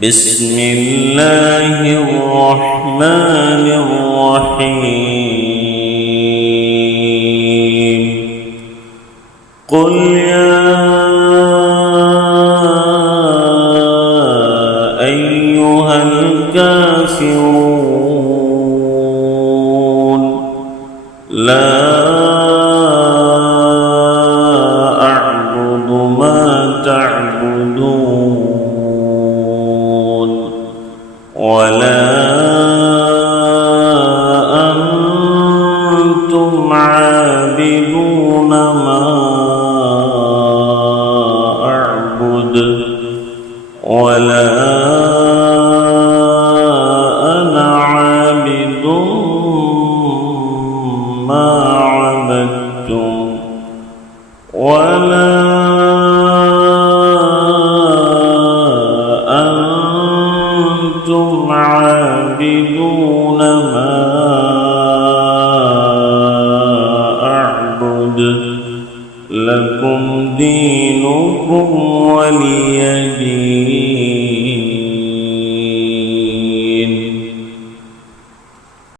بسم الله الرحمن الرحيم قل يا أيها الكافرون لا أعبد ما تعبدون ولا أنتم عابدون ما أعبد ولا أنا عابد ما عبدتم ولا أنتم عابدون ما أعبد لكم دينكم ولي دين.